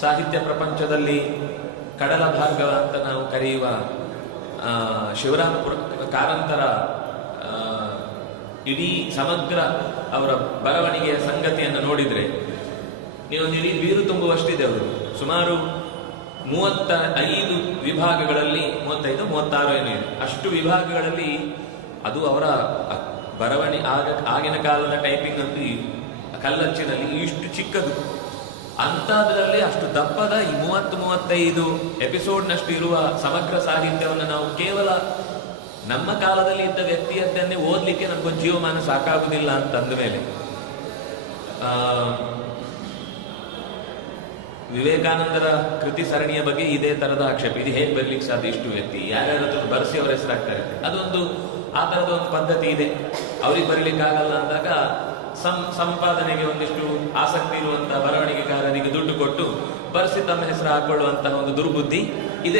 ಸಾಹಿತ್ಯ ಪ್ರಪಂಚದಲ್ಲಿ ಕಡಲ ಭಾಗ ಅಂತ ನಾವು ಕರೆಯುವ ಶಿವರಾಮಪುರ ಕಾರಂತರ ಇಡೀ ಸಮಗ್ರ ಅವರ ಬರವಣಿಗೆಯ ಸಂಗತಿಯನ್ನು ನೋಡಿದ್ರೆ ನೀವೊಂದು ಇಡೀ ಬೀರು ತುಂಬುವಷ್ಟಿದೆ ಅವರು. ಸುಮಾರು 35 ವಿಭಾಗಗಳಲ್ಲಿ, 36 ಏನೋ ಇದೆ, ಅಷ್ಟು ವಿಭಾಗಗಳಲ್ಲಿ ಅದು ಅವರ ಆಗಿನ ಕಾಲದ ಟೈಪಿಂಗ್ ಅಂತ ಕಲ್ಲಚ್ಚಿನಲ್ಲಿ ಇಷ್ಟು ಚಿಕ್ಕದು, ಅಂಥದ್ರಲ್ಲಿ ಅಷ್ಟು ದಪ್ಪದ ಈ 30-35 ಎಪಿಸೋಡ್ನಷ್ಟು ಇರುವ ಸಮಗ್ರ ಸಾಹಿತ್ಯವನ್ನು ನಾವು ಕೇವಲ ನಮ್ಮ ಕಾಲದಲ್ಲಿ ಇದ್ದ ವ್ಯಕ್ತಿಯದ್ದನ್ನೇ ಓದ್ಲಿಕ್ಕೆ ನಮಗೊಂದು ಜೀವಮಾನ ಸಾಕಾಗುವುದಿಲ್ಲ ಅಂತಂದ ಮೇಲೆ ವಿವೇಕಾನಂದರ ಕೃತಿ ಸರಣಿಯ ಬಗ್ಗೆ ಇದೇ ತರದ ಆಕ್ಷೇಪ. ಇದು ಹೇಗೆ ಬರ್ಲಿಕ್ಕೆ ಸಾಧ್ಯ, ಇಷ್ಟು ವ್ಯಕ್ತಿ ಯಾರ್ಯಾರ ಬರೆಸಿ ಅವರ ಹೆಸರಾಗ್ತಾರೆ, ಅದೊಂದು ಆ ತರದ ಒಂದು ಪದ್ಧತಿ ಇದೆ. ಅವ್ರಿಗೆ ಬರೀಲಿಕ್ಕೆ ಆಗಲ್ಲ ಅಂದಾಗ ಸಂಪಾದನೆಗೆ ಒಂದಿಷ್ಟು ಆಸಕ್ತಿ ಇರುವಂತಹ ಬರವಣಿಗೆಗಾರರಿಗೆ ದುಡ್ಡು ಕೊಟ್ಟು ಬರೆಸಿ ತಮ್ಮ ಹೆಸರು ಹಾಕೊಳ್ಳುವಂತಹ ಒಂದು ದುರ್ಬುದ್ಧಿ ಇದೆ.